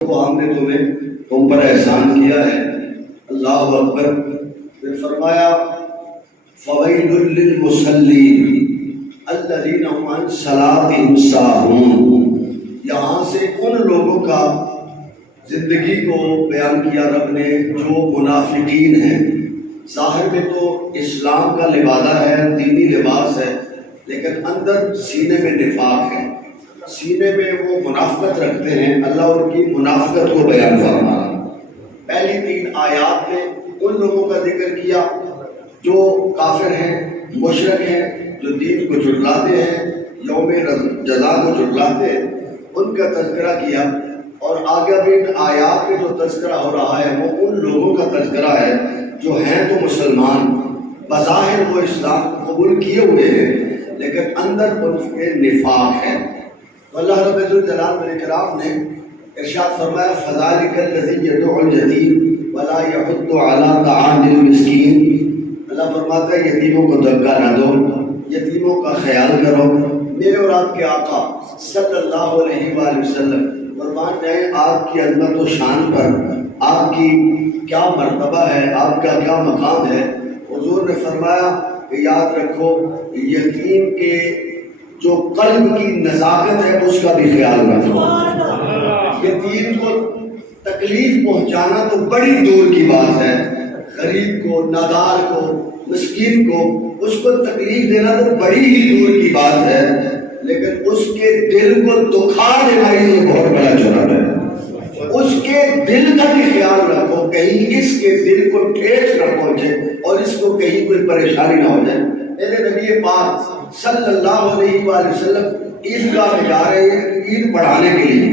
کو ہم نے تم پر احسان کیا ہے۔ اللہ اکبر۔ پھر فرمایا فویل للمصلین الذین هم عن صلاتهم ساہون۔ یہاں سے ان لوگوں کا زندگی کو بیان کیا رب نے جو منافقین ہیں۔ ظاہر میں تو اسلام کا لبادہ ہے، دینی لباس ہے، لیکن اندر سینے میں نفاق ہے، سینے میں وہ منافقت رکھتے ہیں۔ اللہ ان کی منافقت کو بیان فرما رہا۔ پہلی 3 آیات میں ان لوگوں کا ذکر کیا جو کافر ہیں، مشرک ہیں، جو دین کو جھٹلاتے ہیں، یوم جزا کو جھٹلاتے ہیں، ان کا تذکرہ کیا۔ اور آگے بھی ان آیات میں جو تذکرہ ہو رہا ہے وہ ان لوگوں کا تذکرہ ہے جو ہیں تو مسلمان، بظاہر وہ اسلام قبول کیے ہوئے ہیں لیکن اندر ان کے نفاق ہے۔ تو اللہ رب الجلال والإکرام نے ارشاد فرمایا فذلک الذی یدعو الیتیم ولا یحض علی طعام المسکین۔ اللہ فرماتا ہے یتیموں کو دھکا نہ دو، یتیموں کا خیال کرو۔ میرے اور آپ کے آقا صلی اللہ علیہ وآلہ وسلم قربان جائیں آپ کی عظمت و شان پر، آپ کی کیا مرتبہ ہے، آپ کا کیا مقام ہے۔ حضور نے فرمایا کہ یاد رکھو یتیم کے جو قلب کی نزاکت ہے اس کا بھی خیال رکھو۔ یتیم کو تکلیف پہنچانا تو بڑی دور کی بات ہے، غریب کو، نادار کو، مسکین کو اس کو تکلیف دینا تو بڑی ہی دور کی بات ہے، لیکن اس کے دل کو دکھا دینا یہ بہت بڑا جرم ہے۔ اس کے دل کا بھی خیال رکھو، کہیں اس کے دل کو ٹھیس نہ پہنچے اور اس کو کہیں کوئی پریشانی نہ ہو جائے۔ میرے نبی پاک صلی اللہ علیہ وآلہ وسلم عیدگاہ میں جا رہے ہیں عید پڑھانے کے لیے۔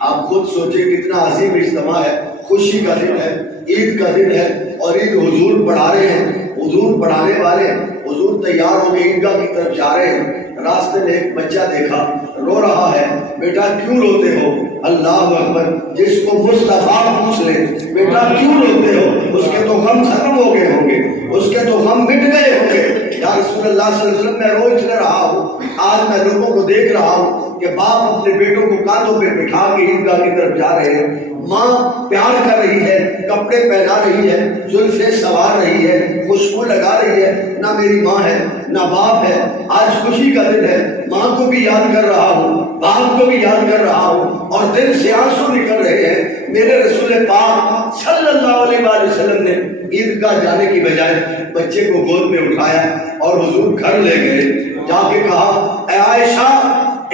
آپ خود سوچیں کتنا عظیم اجتماع ہے، خوشی کا دن ہے، عید کا دن ہے اور عید حضور پڑھا رہے ہیں، حضور پڑھانے والے، حضور تیار ہو کے عیدگاہ کی طرف جا رہے ہیں۔ راستے میں ایک بچہ دیکھا رو رہا ہے۔ بیٹا کیوں روتے ہو؟ اللہ اکبر۔ جس کو مصطفیٰ پوچھ لے بیٹا کیوں روتے ہو، اس کے تو غم ختم ہو گئے ہوں گے، اس کے تو غم مٹ گئے ہوں گے۔ یا رسول اللہ صلی اللہ علیہ وسلم میں رو اس لیے رہا ہوں، آج میں لوگوں کو دیکھ رہا ہوں کہ باپ اپنے بیٹوں کو کاندھوں پہ بٹھا کے عیدگاہ کی طرف جا رہے ہیں، ماں پیار کر رہی ہے، کپڑے پہنا رہی ہے، زلفیں سنوار رہی ہے، خوشبو لگا رہی ہے۔ نہ میری ماں ہے نہ باپ ہے، آج خوشی کا دن ہے، ماں کو بھی یاد کر رہا ہوں، باپ کو بھی یاد کر رہا ہوں اور دل سے آنسو نکل رہے ہیں۔ میرے رسول پاک صلی اللہ علیہ وآلہ وسلم نے عیدگاہ جانے کی بجائے بچے کو گود میں اٹھایا اور حضور گھر لے گئے، جا کے کہا اے عائشہ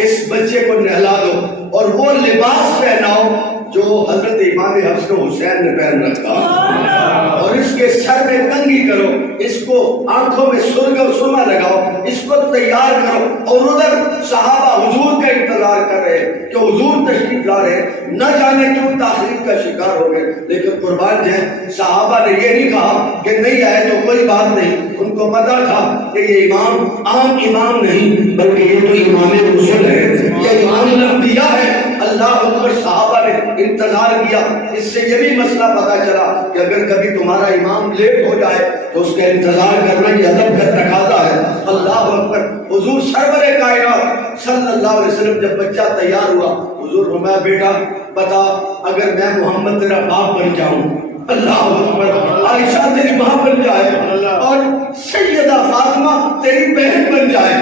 اس بچے کو نہلا دو اور وہ لباس پہناؤ جو حضرت امام حسن و حسین نے پہن رکھا، اور اس کے سر میں کنگھی کرو، اس کو آنکھوں میں سرما لگاؤ، اس کو تیار کرو۔ اور ادھر صحابہ حضور کا انتظار کر رہے ہیں کہ حضور تشریف لا رہے ہیں، نہ جانے کیوں تاخیر کا شکار ہو گئے، لیکن قربان جائیں صحابہ نے یہ نہیں کہا کہ نہیں آئے تو کوئی بات نہیں۔ ان کو پتا تھا کہ یہ امام عام امام نہیں بلکہ یہ تو امام رسول ہے، یہ امام الانبیاء ہے۔ اللہ اکبر۔ صحابہ نے انتظار کیا۔ اس سے یہ بھی مسئلہ پتا چلا کہ اگر کبھی تمہارا امام لیٹ ہو جائے تو اس کا انتظار کرنا یہ ادب کا تقاضا ہے۔ اللہ اکبر۔ حضور سرور کائنات صلی اللہ علیہ وسلم جب بچہ تیار ہوا، حضور فرمایا بیٹا بتا اگر میں محمد تیرا باپ بن جاؤں، اللہ اکبر، عائشہ تیری ماں بن جائے اور سیدہ فاطمہ تیری بہن بن جائے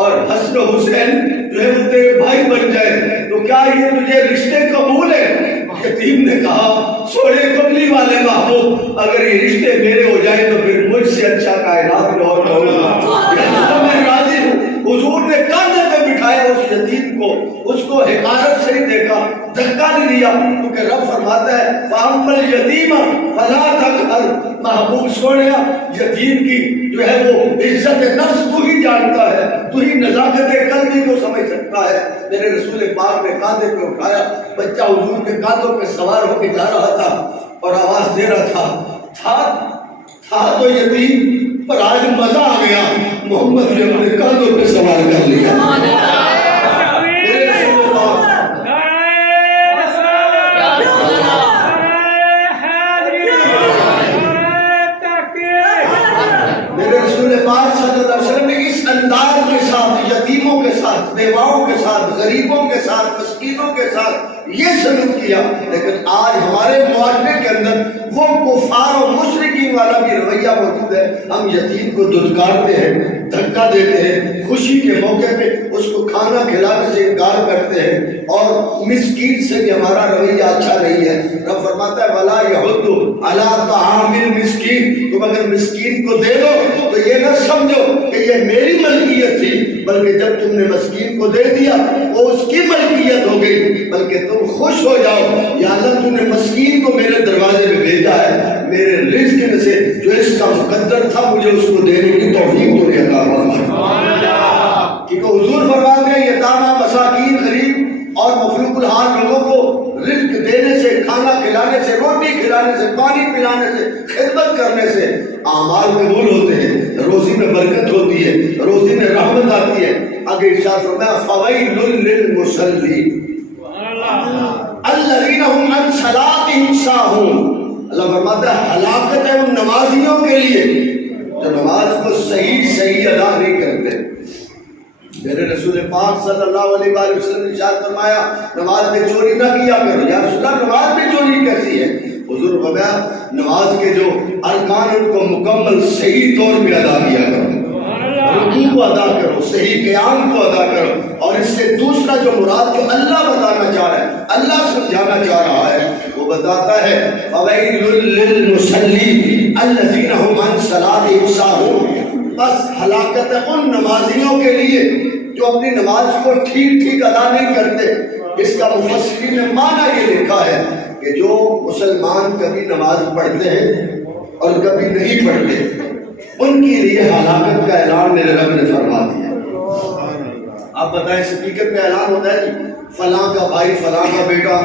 اور حسن و حسین جو ہے وہ تیرے بھائی بن جائے تو کیا یہ تجھے رشتے قبول ہیں؟ یتیم نے کہا سوڑے کملی والے محبوب اگر یہ رشتے میرے ہو جائیں تو پھر مجھ سے اچھا کائنات میں اور میں راضی ہوں۔ حضور نے کاندھے پہ بٹھایا اس یتیم کو، اس کو حقارت سے ہی دیکھا، دھکا نہیں دیا، کیونکہ رب فرماتا ہے فَأَمَّا الْيَتِيمَ فَلَا تَقْهَرْ۔ محبوب سوڑیا یتیم کی جو ہے وہ عزت نفس تو ہی جانتا ہے، تو ہی نزاکت قلبی کو سمجھ سکتا ہے۔ میرے رسول پاک نے کاندھے پہ اٹھایا، بچہ حضور کے کاندھوں پہ سوار ہو کے جا رہا تھا اور آواز دے رہا تھا تو یتیم پر آج مزہ آ گیا، محمد نے اپنے کاندھوں پہ سوار کر لیا۔ میرے رسول پاک صلی اللہ علیہ وسلم نے اس انداز کے ساتھ یتیموں کے ساتھ، بیواؤں کے ساتھ، غریبوں کے ساتھ، مسکینوں کے ساتھ یہ سلوک کیا، لیکن آج ہمارے معاشرے کے اندر وہ کفار و مشرکین والا بھی رویہ موجود ہے۔ ہم یتیم کو دھتکارتے ہیں، دھکا دیتے ہیں، خوشی کے موقع پہ اس کو کھانا کھلانے سے انکار کرتے ہیں، اور مسکین سے بھی ہمارا رویہ اچھا نہیں ہے۔ رب فرماتا ہے وَلَا يَحُضُّ عَلَىٰ طَعَامِ الْمِسْكِينِ، تم اگر مسکین کو دے دو تو یہ نہ سمجھو کہ یہ میری ملکیت تھی، بلکہ جب تم نے مسکین کو دے دیا وہ اس کی ملکیت ہو گئی، بلکہ تم خوش ہو جاؤ یا اللہ تم نے مسکین کو میرے دروازے میں بھیجا ہے، میرے رزق میں سے جو اس کا مقدر تھا مجھے اس کو دینے کی توفیق تو نے عطا فرمائی۔ کیونکہ حضور فرماتے ہیں یتامى مساکین غریب اور مخلوق الحال لوگوں کو رزق دینے سے، کھانا کھلانے سے، روٹی کھلانے سے، پانی پلانے سے، خدمت کرنے سے اعمال قبول ہوتے ہیں، روزی میں برکت ہوتی ہے، روزی میں رحمت آتی ہے۔ آگے ارشاد فرمایا فویل للمصلین الذین هم عن صلاتهم ساہون، اللہ فرماتا ہے ہلاکت ہے ان نمازیوں کے لیے جو نماز کو صحیح ادا نہیں کرتے۔ میرے رسول پاک صلی اللہ علیہ وآلہ وسلم نے ارشاد فرمایا نماز میں چوری نہ کیا کرو۔ یا رسول اللہ نماز میں چوری کیسی ہے؟ حضور فرمایا نماز کے جو ارکان ان کو مکمل صحیح طور پہ ادا کیا کرو، رکوع کو ادا کرو، صحیح قیام کو ادا کرو، اور اس سے دوسرا جو مراد جو اللہ بتانا چاہ رہا ہے، اللہ سمجھانا چاہ رہا ہے، وہ بتاتا ہے فویل للمصلین الذین هم عن صلاتهم ساہون، بس ہلاکت ہے ان نمازیوں کے لیے جو اپنی نماز کو ٹھیک ادا نہیں کرتے۔ اس کا مفسرین نے معنی یہ لکھا ہے کہ جو مسلمان کبھی نماز پڑھتے ہیں اور کبھی نہیں پڑھتے ان کے لیے ہلاکت کا اعلان میرے رب نے فرما دیا۔ آپ بتائیں سپیکر پہ اعلان ہوتا ہے کہ فلاں کا بھائی فلاں کا بیٹا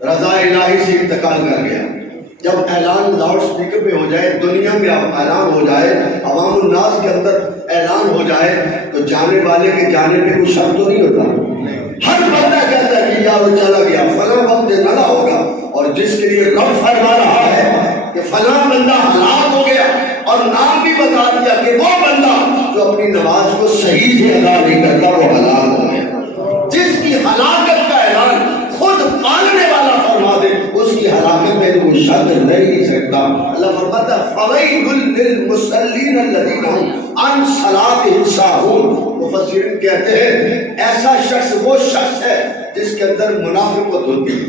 رضا الہی سے انتقال کر گیا، جب اعلان لاؤڈ سپیکر پہ ہو جائے، دنیا میں اعلان ہو جائے، عوام الناس کے اندر اعلان ہو جائے، تو جانے والے کے جانے پہ کوئی شک تو نہیں ہوتا، ہر بندہ کہتا ہے کہ یا وہ چلا گیا فلاں وقت نہ ہوگا، اور جس کے لیے رب فرما رہا ہے کہ فلاں بندہ ہلاک ہو گیا اور نام بھی بتا دیا کہ وہ بندہ جو اپنی نماز کو صحیح سے ادا نہیں کرتا وہ ہلاک ہو گیا، جس کی ہلاکت کا اعلان خود پالنے والا فرما دے اس کی ہلاکت میں کوئی شک نہیں سکتا۔ اللہ فرماتا ہے فویل للمصلین الذین هم عن صلاتهم ساہون، مفسرین کہتے ہیں ایسا شخص وہ شخص ہے جس کے اندر منافقت ہوتی ہے،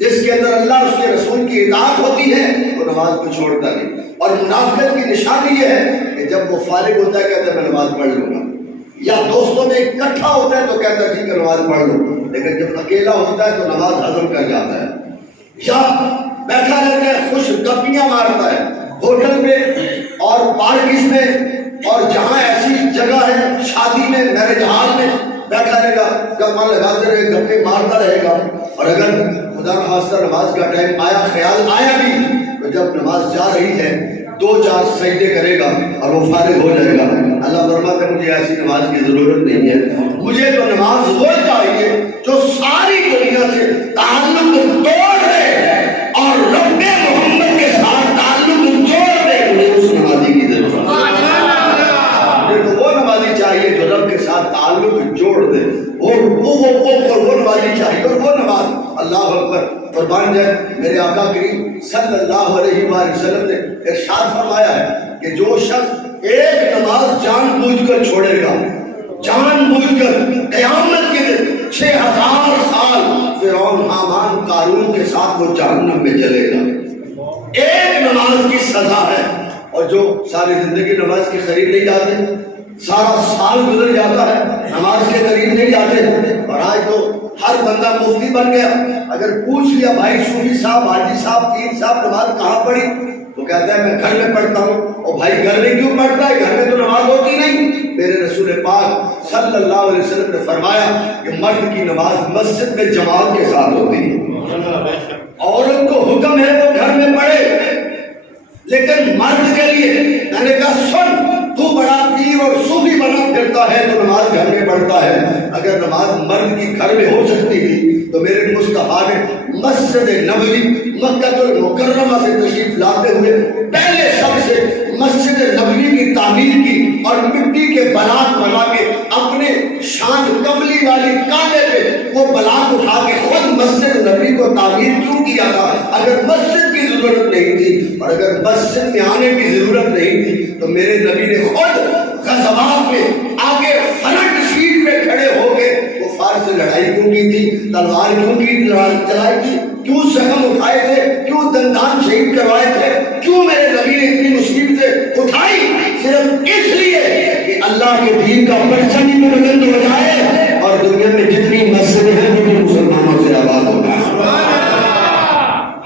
جس کے اندر اللہ اس کے رسول کی اطاعت ہوتی ہے وہ نماز کو چھوڑتا نہیں، اور منافقت کی نشانی یہ ہے کہ جب وہ فارغ ہوتا ہے کہتا ہے میں نماز پڑھ لوں گا، یا دوستوں میں اکٹھا ہوتا ہے تو کہتا ہے ٹھیک ہے نماز پڑھ لوں، لیکن جب اکیلا ہوتا ہے تو نماز ہضم کر جاتا ہے، یا بیٹھا رہتا ہے خوش گپیاں مارتا ہے ہوٹل میں اور پارٹیز میں، اور جہاں ایسی جگہ ہے شادی میں، میرج ہال میں بیٹھا رہے گا، گپاں لگاتے رہے، گپے مارتا رہے گا، اور اگر خدا نخواستہ نماز کا ٹائم آیا، خیال آیا بھی، تو جب نماز جا رہی ہے 2-4 سجدے کرے گا اور وہ فارغ ہو جائے گا۔ اللہ فرماتا ہے مجھے ایسی نماز کی ضرورت نہیں ہے، مجھے تو نماز وہ چاہیے جو ساری دنیا سے تعلق توڑ دے اور رب محمد کے ساتھ تعلق جوڑ دے، مجھے اس نمازی کی ضرورت ہے۔ مجھے تو وہ نمازی چاہیے جو رب کے ساتھ تعلق جوڑ دے، اور وہ نمازی چاہیے، اور وہ نماز اللہ اکبر قربان جائے میرے آقا کریم صلی اللہ علیہ وآلہ وسلم نے ارشاد فرمایا ہے کہ جو شخص ایک نماز جان بوجھ کر چھوڑے گا، جان بوجھ کر، قیامت کے دن 6000 سال فرعون حامان قارون کے ساتھ وہ جہنم میں جلے گا، ایک نماز کی سزا ہے۔ اور جو ساری زندگی نماز کے قریب نہیں جاتے، سارا سال گزر جاتا ہے نماز کے قریب نہیں جاتے، اور آج تو ہر بندہ مفتی بن گیا، اگر پوچھ لیا بھائی صوفی صاحب، حاجی صاحب، پیر صاحب نماز کہاں پڑھی تو کہتا ہے میں گھر میں پڑھتا ہوں۔ اور بھائی گھر میں کیوں پڑھتا ہے؟ گھر میں تو نماز ہوتی نہیں۔ میرے رسول پاک صلی اللہ علیہ وسلم نے فرمایا کہ مرد کی نماز مسجد میں جماعت کے ساتھ ہوتی ہے، عورت کو حکم ہے وہ گھر میں پڑھے، لیکن مرد کے لیے میں نے کہا سن تو بڑا پیر اور صوفی بنا پھرتا ہے تو نماز گھر میں پڑھتا ہے، اگر نماز مرد کی گھر میں ہو سکتی تھی تو میرے مصطفیٰ نے مسجد نبوی مکہ المکرمہ سے تشریف لاتے ہوئے پہلے سب سے مسجد نبوی کی تعمیر کی اور مٹی کے بلاک بنا کے اپنے شان کملی والی کانے پہ وہ بلاک اٹھا کے خود مسجد نبوی کو تعمیر کیوں کیا تھا؟ اگر مسجد کی ضرورت نہیں تھی اور اگر مسجد میں آنے کی ضرورت نہیں تھی تو میرے نبی نے خود غزوات میں آگے فرنٹ سیٹ پہ کھڑے ہو کے وہ فارس سے لڑائی کیوں کی تھی؟ تلوار کیوں کی چلائی تھی؟ کیوں زخم اٹھائے تھے؟ کیوں دندان شہید کروائے تھے؟ کیوں میرے نبی نے اتنی مصیبتیں اٹھائی؟ صرف اس لیے کہ اللہ کے دین کا پرچم ہی بلند ہو جائے اور دنیا میں جتنی مسجدیں ہیں وہ بھی مسلمانوں سے آباد ہو جائے۔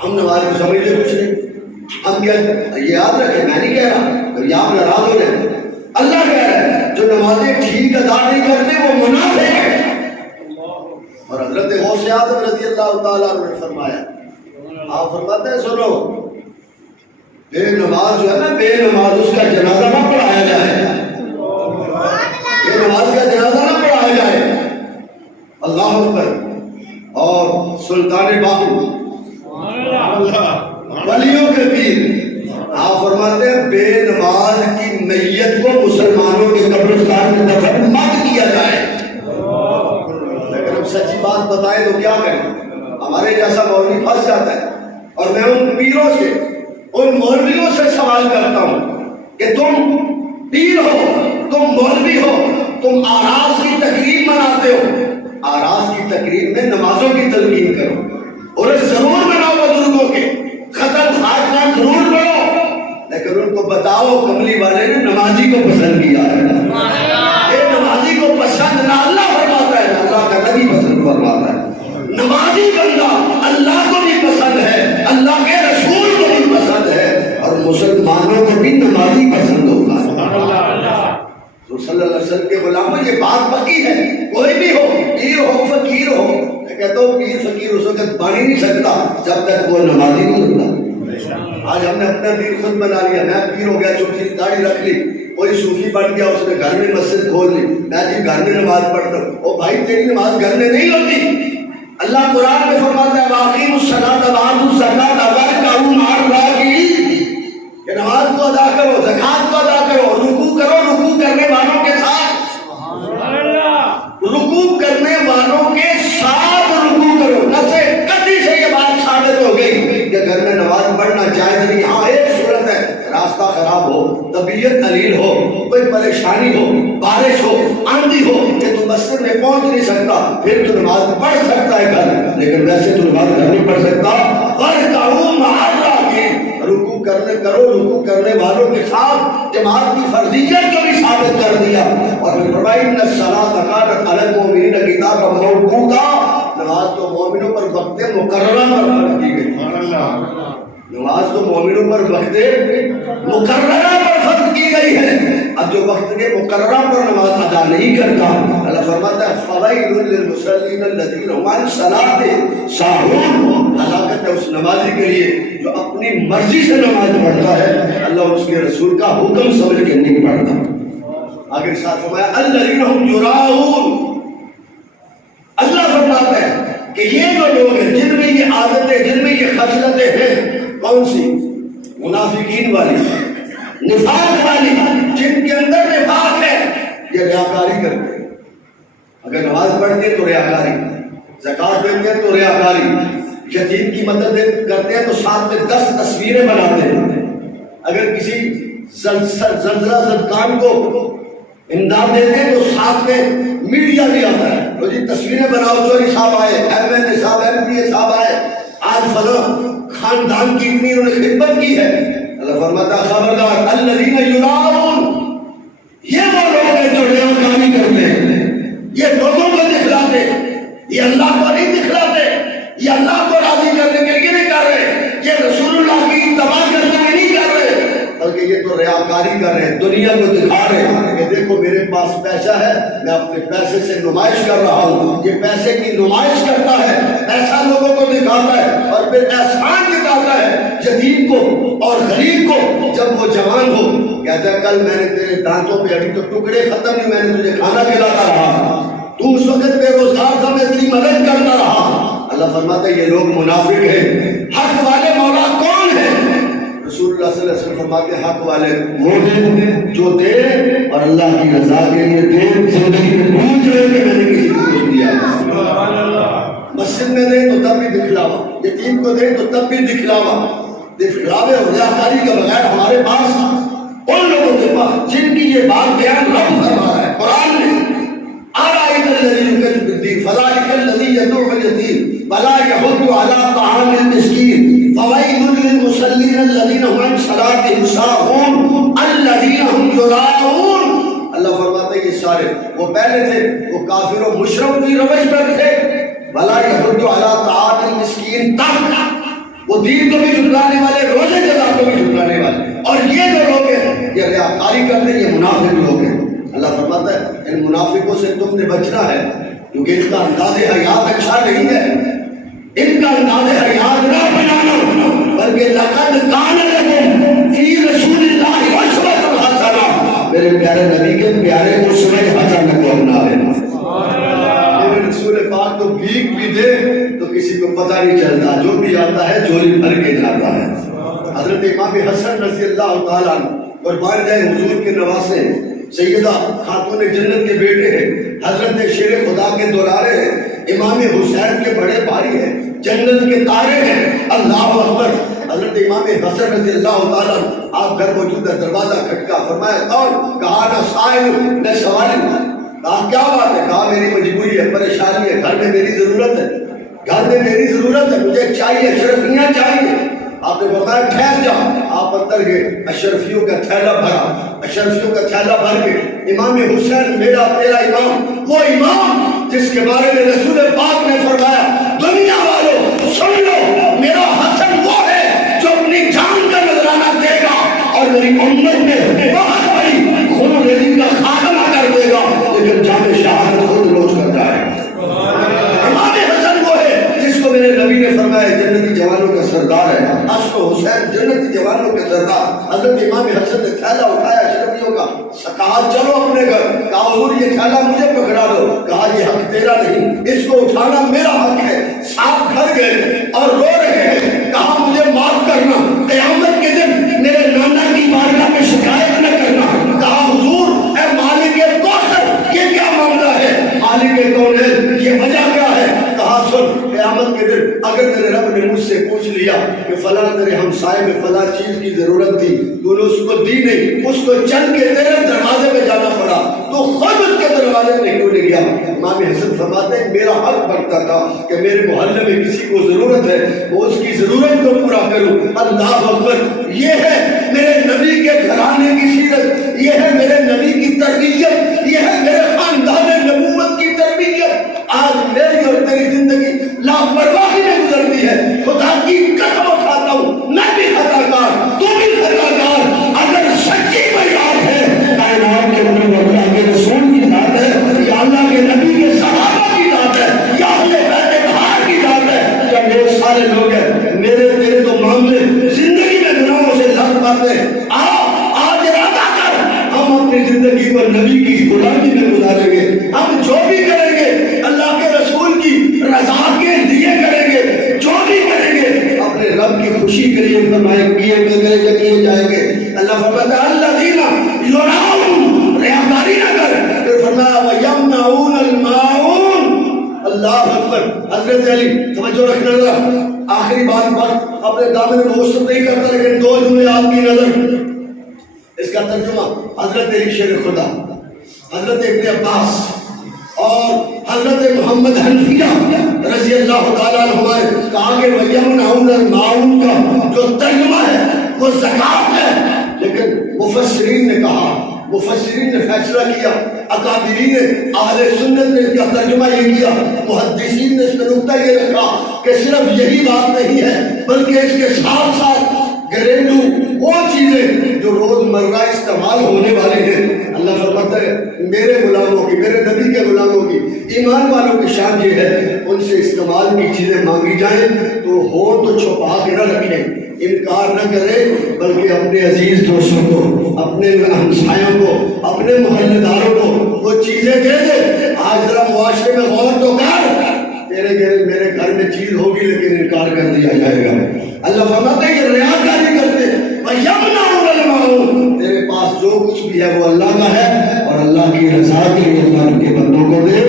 ہم نماز کو سمجھتے کچھ نہیں، ہم کیا یہ یاد رکھیں، میں نہیں کہہ رہا، کبھی آپ ناراض ہو جائیں، اللہ کہہ رہا ہے جو نمازیں ٹھیک ادا نہیں کرتے وہ منافق ہے۔ اور حضرت غوث اعظم رضی اللہ تعالیٰ عنہ نے فرمایا، آپ فرماتے ہیں سنو، بے نماز جو ہے نا، بے نماز اس کا جنازہ نہ پڑھایا جائے، بے نماز کا جنازہ نہ پڑھایا جائے۔ اللہ اکبر۔ اور سلطان باہو ولیوں کے پیر آپ فرماتے ہیں بے نماز کی میت کو مسلمانوں کے قبرستان میں دفن مت کیا جائے۔ لیکن اب سچی بات بتائیں تو کیا کریں، ہمارے جیسا مولوی پھنس جاتا ہے۔ اور میں ان پیروں سے، ان مولویوں سے سوال کرتا ہوں کہ تم پیر ہو، تم مولوی ہو، تم آراز کی تقریب مناتے ہو، آراز کی تقریب میں نمازوں کی تلقین کرو اور ضرور بناؤ بزرگوں کے، ختم خاتمہ ضرور پڑھو، لیکن ان کو بتاؤ کملی والے نے نمازی کو پسند کیا ہے۔ یہ نمازی کو پسند نہ اللہ فرماتا ہے، اللہ کا نبی پسند فرماتا ہے۔ نمازی بندہ اللہ کو بھی پسند ہے، اللہ کے رسول کو بھی پسند ہے، اور مسلمانوں کو بھی نمازی پسند ہوتا ہے۔ تو صلی اللہ علیہ وسلم کے غلاموں یہ بات پکی ہے، کوئی بھی ہو، پیر ہو فقیر ہو، میں کہتا ہوں پیر فقیر اس وقت بن ہی نہیں سکتا جب تک وہ نمازی نہیں ہوتا۔ آج ہم نے اپنا دین خود بنا لیا، میں پیر ہو گیا، چھوٹی داڑھی رکھ لی، کوئی صوفی بن گیا، اس نے گھر میں مسجد کھول لی، میں جی گھر میں نماز پڑھتا ہوں۔ او بھائی تیری نماز گھر میں نہیں ہوتی، اللہ قرآن میں فرماتا ہے وَأَقِیمُوا الصَّلَاةَ وَآتُوا الزَّکَاةَ وَارْکَعُوا مَعَ الرَّاکِعِینَ، کہ نماز کو ادا کرو، زکات کو ادا کرو، رکوع کرو، رکوع کرنے والوں کے ساتھ، رکوع کرنے والوں کے ساتھ رکوع کرو۔ نص قطعی سے یہ بات ثابت ہو گئی کہ گھر میں نماز پڑھنا جائز نہیں۔ ہاں ایک صورت ہے، راستہ خراب ہو، طبیعت علیل ہو، کوئی پریشانی ہو، بارش ہو، آندھی ہو کہ تو مسجد میں پہنچ نہیں سکتا، پھر تو نماز پڑھ سکتا ہے گھر، لیکن ویسے تو نماز گھر نہیں پڑھ سکتا۔ وَارْکَعُوا مَعَ الرَّاکِعِینَ، رکوع رکوع کرنے والوں کے ساتھ جماعت کی فرضیت کو بھی ثابت کر دیا۔ اور فرمایا ان الصلاۃ کانت علی المؤمنین کتابا موقوتا، نماز تو مومنوں پر وقت مقررہ پر فرض کی گئی، نماز تو مومنوں پر وقت مقررہ پر فرض کی گئی ہے۔ اب جو وقت کے مقررہ پر نماز ادا نہیں کرتا، اللہ فرماتا ہے فویل للمصلین الذین هم عن الصلاۃ ساہون، ہلاکت ہے اس نمازی کے لیے جو اپنی مرضی سے نماز پڑھتا ہے، اللہ اس کے رسول کا حکم سمجھ کے نہیں پڑھتا۔ آگے ساتھ فرمایا الذین هم یراؤون، اللہ فرماتا ہے کہ یہ جو لوگ ہیں جن میں یہ عادتیں، جن میں یہ خصلتیں ہیں، کون سی؟ منافقین والی، نفاق والی، جن کے اندر نفاق ہے، یہ ریاکاری کرتے ہیں۔ اگر نماز پڑھتے ہیں تو ریاکاری، زکات دیتے ہیں تو ریاکاری، یتیم کی مدد کرتے ہیں تو ساتھ میں 10 تصویریں بناتے ہیں، اگر کسی زلزلہ زدگان کو امداد دیتے ہیں تو ساتھ میں میڈیا بھی آتا ہے، تو جی تصویریں بناؤ، چوری صاحب آئے، ایم ایل اے صاحب، ایم پی اے صاحب آئے، آج فلاں خاندان کی اتنی انہوں نے خدمت کی ہے۔ اللہ فرماتا ہے خبردار الذین یراؤون، یہ وہ لوگ ہیں جو ریاکاری کرتے ہیں، یہ لوگوں کو دکھلاتے، یہ اللہ کو نہیں دکھلاتے، یہ اللہ کو راضی کرنے کے لیے نہیں کر رہے، یہ رسول اللہ کی اتباع کرنے کے نہیں کر رہے، بلکہ یہ تو ریاکاری کر رہے ہیں، دنیا کو دکھا رہے ہیں کہ دیکھو میرے پاس پیسہ ہے، میں اپنے پیسے سے نمائش کر رہا ہوں۔ یہ پیسے کی نمائش کرتا ہے، پیسہ لوگوں کو دکھاتا ہے اور پھر احسان جتاتا ہے یتیم کو اور غریب کو۔ جب وہ جوان ہو کہتا ہے کل میں نے تیرے دانتوں پہ ابھی تو ٹکڑے ختم نہیں، میں نے تجھے کھانا کھلاتا رہا، تو اس وقت بے روزگار تھا، میں تیری مدد کرتا رہا۔ اللہ فرماتا ہے یہ لوگ منافق ہیں۔ حق والے مولا کون ہیں؟ رسول اللہ صلی اللہ علیہ وسلم فرماتے حق والے وہ ہیں جو دے اور اللہ کی رضا کے لیے دے، زندگی میں بھول جائے کہ میں نے کسی کو کچھ دیا۔ مسجد میں دے تو تب بھی دکھلاوا، یتیم کو دے تو تب بھی دکھلاوا، دکھلاوے اور ریاکاری کے بغیر ہمارے پاس ان لوگوں کے پاس جن کی یہ بات بیان رب فرما رہا ہے قرآن میں، أَرَأَيْتَ الَّذِي يُكَذِّبُ بِالدِّينِ فَذَلِكَ الَّذِي يَدُعُّ الْيَتِيمَ وَلَا يَحُضُّ عَلَىٰ طَعَامِ الْمِسْكِينِ فَوَيْلٌ لِّلْمُصَلِّينَ الَّذِينَ هُمْ عَنْ صَلَاتِهِمْ سَاهُونَ الَّذِينَ هُمْ يُرَاءُونَ۔ اللہ فرماتے ہیں یہ سارے وہ پہلے تھے، وہ کافر و مشرک کی روش پر تھے، وَلَا يَحُضُّ عَلَىٰ طَعَامِ الْمِسْكِينِ تک وہ دین کو بھی جھٹلانے والے، روزے جزا کو بھی جھٹلانے والے، اور یہ جو لوگ ہیں یہ ریاکاری کرتے ہیں، یہ منافق لوگ ہیں۔ اللہ فرماتا ہے ان منافقوں سے تم نے بچنا ہے کیونکہ ان کا انداز حیات اچھا نہیں ہے، ان کا انداز حیات نہ بنانا، بلکہ لقد کان لکم فی رسول اللہ اسوۃ حسنہ، میرے پیارے نبی کے پیارے اسوہ حسنہ کو اپنا لینا۔ میرے رسول پاک تو بھیک بھی دے تو کسی کو پتہ نہیں چلتا، جو بھی آتا ہے جولی بھر کے جاتا ہے۔ حضرت امام حسن رضی اللہ تعالیٰ عنہ قربان جائے حضور کے نواسے، سیدہ خاتون جنت کے بیٹے ہیں، حضرت شیر خدا کے دولارے ہیں، امام حسین کے بڑے بھائی ہیں، جنت کے تارے ہیں، اللہ اکبر۔ حضرت امام حسن رضی اللہ تعالیٰ آپ گھر موجود ہے، دروازہ کھٹکا، فرمایا کون؟ کہا نہ سائل نہ سوال، کہا کیا بات ہے؟ کہا میری مجبوری ہے، پریشانی ہے، گھر میں میری ضرورت ہے، گھر میں میری ضرورت ہے، مجھے چاہیے، اشرفیاں چاہیے۔ آپ نے فرمایا ٹھہر جا، آپ اندر گئے، اشرفیوں کا تھیلا بھرا، اشرفیوں کا تھیلا بھر کے امام حسین میرا تیرا امام، وہ امام جس کے بارے میں رسول پاک نے فرمایا دنیا والوں سن لو، میرا حسن وہ ہے جو اپنی جان کا نذرانہ دے گا اور میری امت میں بہت بڑی خون ریزی کا خاتمہ کر دے گا، لیکن جام شہادت خود نوش کر جائے گا۔ امام حسن وہ ہے جس کو میرے نبی نے فرمایا جنتی جوانوں کا سردار ہے، حسن و حسین جنتی جوانوں کے سردار۔ حضرت امام حسن نے تھیلا اٹھایا شرفیوں کا، کہا چلو اپنے گھر، کہا حضور یہ تھیلا مجھے پکڑا دو، کہا یہ حق تیرا نہیں، اس کو اٹھانا میرا حق ہے۔ ساتھ گھر گئے اور رو رہے ہیں، کہا مجھے معاف کرنا، قیامت کے دن میرے نانا کی بارگاہ میں شکایت نہ کرنا۔ کہا حضور اے مالک کوثر یہ کیا معاملہ ہے؟ مالک کون ہے؟ یہ وجہ کیا ہے؟ کہا سن، قیامت کے دن اگر تیرے رب نے مجھ سے پوچھ لیا کہ فلاں تیرے ہمسائے میں فلاں چیز کی ضرورت تھی، تو نے اس کو دی نہیں، اس کو چل کے تیرے دروازے پہ جانا پڑا، تو خود اس کے دروازے پہ کیوں نہیں گیا؟ امام حسن فرماتے ہیں میرا حق بنتا تھا کہ میرے محلے میں کسی کو ضرورت ہے وہ اس کی ضرورت کو پورا کروں۔ اللہ اکبر، یہ ہے میرے نبی کے گھرانے کی سیرت، یہ ہے میرے نبی کی تربیت، یہ ہے میرے خاندان نبوت کی تربیت۔ آج میری اور تیری زندگی لاپرواہی میں گزرتی ہے، خدا کی قسم اٹھاتا ہوں میں بھی خطا کار، تو بھی خطا کار۔ اگر سچی بات ہے کائنات کے اللہ کے رسول کی ذات ہے، یا اللہ کے نبی کے صحابہ کی ذات ہے، یا اہل بیت طاہر کی ذات ہے، یا میرے سارے لوگ ہیں، میرے تیرے تو معاملے زندگی میں گناہوں سے لگ پاتے ہیں۔ آج ارادہ کر ہم اپنی زندگی کو نبی کی غلامی میں گزاریں گے، ہم جو بھی کریں گے اللہ کے رسول کی رضا کے لیے کریں گے، جو بھی کریں گے اپنے رب کی خوشی کے لیے فرمائے کیے جائیں گے۔ اللہ فرماتا ہے الذین یراؤن، ریاکاری نہ کر، پھر فرمایا وَيَمْنَعُونَ الْمَاعُونَ۔ اللہ اکبر۔ حضرت علی توجہ رکھنا ذرا، آخری بات پر اپنے دامن میں وسط نہیں کرتا، لیکن دو جملے آپ کی نظر، اس کا ترجمہ حضرت علی شیر خدا، حضرت ابن عباس اور حضرت محمد حنفیہ رضی اللہ تعالیٰ عنہ کہا کہ وَيَمْنَعُونَ الْمَاعُونَ کا جو ترجمہ ہے وہ زکوٰۃ ہے، لیکن مفسرین نے کہا، مفسرین نے فیصلہ کیا، اکابرین اہل سنت نے اس کا ترجمہ یہ کیا، محدثین نے اس میں نقطہ یہ رکھا کہ صرف یہی بات نہیں ہے بلکہ اس کے ساتھ ساتھ گھریلو وہ چیزیں جو روز مرہ استعمال ہونے والی ہیں۔ اللہ فرماتا ہے میرے غلاموں کی، میرے نبی کے غلاموں کی، ایمان والوں کی شان یہ ہے ان سے استعمال کی چیزیں مانگی جائیں تو ہو تو چھپا کے نہ رکھیں، انکار نہ کرے، بلکہ اپنے عزیز دوستوں کو، اپنے ہمسایوں کو، اپنے محلے داروں کو وہ چیزیں دے دے۔ آج ذرا معاشرے میں غور تو کر، میرے گھر میں چیز ہوگی لیکن انکار کر دیا جائے گا۔ اللہ فرماتا ہے کہ ریاکاری کرتے یمنع المعون، تیرے پاس جو کچھ بھی ہے وہ اللہ کا ہے اور اللہ کی رضا کے لیے اللہ کے بندوں کو دے۔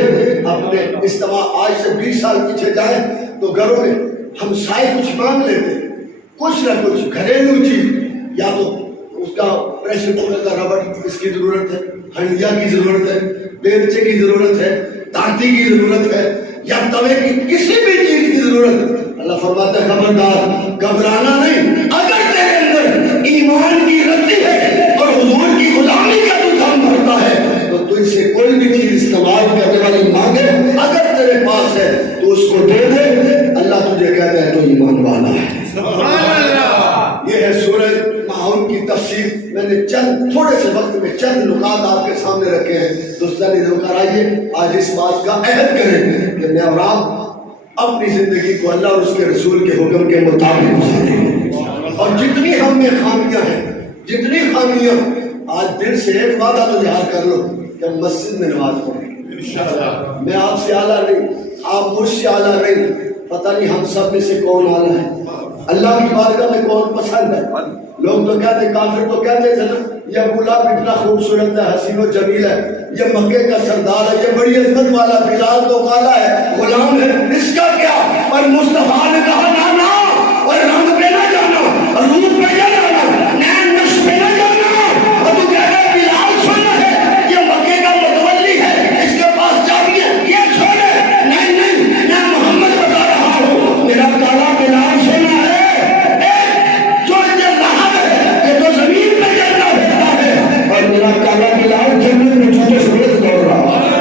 اپنے اجتماع آج سے 20 سال پیچھے جائیں تو گھروں میں ہم سائے کچھ مانگ لیتے، کچھ نہ کچھ گھریلو چیز، یا تو اس کا پریشر کوکر کا ربڑ اس کی ضرورت ہے، ہنڈیا کی ضرورت ہے، بیلچے کی ضرورت ہے، تانتی کی ضرورت ہے، یا توے کی کسی بھی چیز کی ضرورت۔ اللہ فرماتا ہے خبردار گھبرانا نہیں، اگر تیرے اندر ایمان کی رتی ہے اور حضور کی غلامی کا تو دم بھرتا ہے تو تجھ سے کوئی بھی چیز استعمال کرنے والی مانگے، اگر تیرے پاس ہے تو اس کو دے دے، اللہ تجھے کہتا ہے تو ایمان والا ہے۔ یہ ہے سورہ معاون کی تفسیر۔ میں نے چند تھوڑے سے وقت میں چند نکات آپ کے سامنے رکھے ہیں۔ دوستان ذوکر آئیے آج اس بات کا عہد کریں کہ میں اور آپ اپنی زندگی کو اللہ اور اس کے رسول کے حکم کے مطابق گزاریں، اور جتنی ہم میں خامیاں ہیں، جتنی خامیاں، آج دل سے ایک وعدہ تو ظاہر کر لو کہ مسجد میں نماز پڑھیں۔ میں آپ سے اعلیٰ نہیں، آپ مجھ سے اعلیٰ نہیں، پتہ نہیں ہم سب میں سے کون اعلیٰ ہے، اللہ کی بارگاہ میں کون پسند ہے۔ لوگ تو کہتے ہیں، کافر تو کہتے ہیں یہ غلام اتنا خوبصورت ہے، حسین و جمیل ہے، یہ مکے کا سردار ہے، یہ بڑی عظمت والا، بلال تو کالا ہے، غلام ہے، اس کا کیا؟ اور مصطفیٰ نے کہا نانا، اور رنگ پہ نہ جانا، اور روپ پہ نہ جانا، نین نقش پہ نہ جانا، اور تو کہتا ہے بلال سونا ہے، یہ مکے کا متولی ہے، اس کے پاس چابی ہے، یہ چھوڑے، نہیں نہیں، میں محمد بتا رہا ہوں، میرا کالا بلال سونا ہے، میرا کالا بلال جنت میں جوتے سمیت دوڑ رہا ہے۔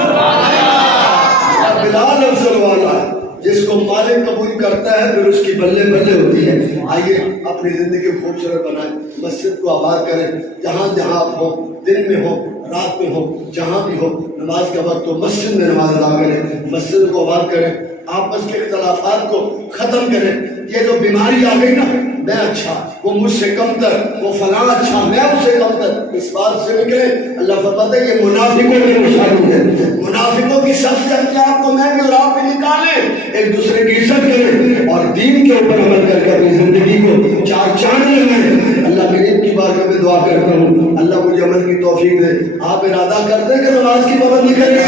بلال افضل والا ہے، جس کو مالک قبول کرتا ہے پھر اس کی بلے بلے ہوتی ہے۔ آئیے اپنی زندگی کو خوبصورت بنائیں، مسجد کو آباد کریں، جہاں جہاں آپ ہو، دن میں ہو، رات میں ہو، جہاں بھی ہو، نماز کا وقت ہو مسجد میں نماز ادا کریں، مسجد کو آباد کریں، آپس کے اختلافات کو ختم کریں۔ یہ جو بیماری آ گئی نا، میں اچھا، وہ مجھ سے کم تر، وہ فلاں اچھا، میں اس سے کم تر، اس بات سے نکلے۔ اللہ فرماتا ہے یہ منافقوں کی نشانی ہے، منافقوں کی صف سے اپنے آپ کو میں بھی اور آپ بھی نکالیں، ایک دوسرے کی عزت کریں اور دین کے اوپر عمل کر کے اپنی زندگی کو چار چاند لگائیں۔ اللہ میری کی بارگاہ میں دعا کرتا ہوں اللہ مجھے عمل کی توفیق دے۔ آپ ارادہ کرتے ہیں کہ نماز کی پابندی کریں گے،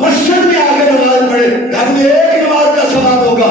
مسجد میں آ کے نماز پڑھیں، گھر میں ایک نماز کا ثواب ہوگا۔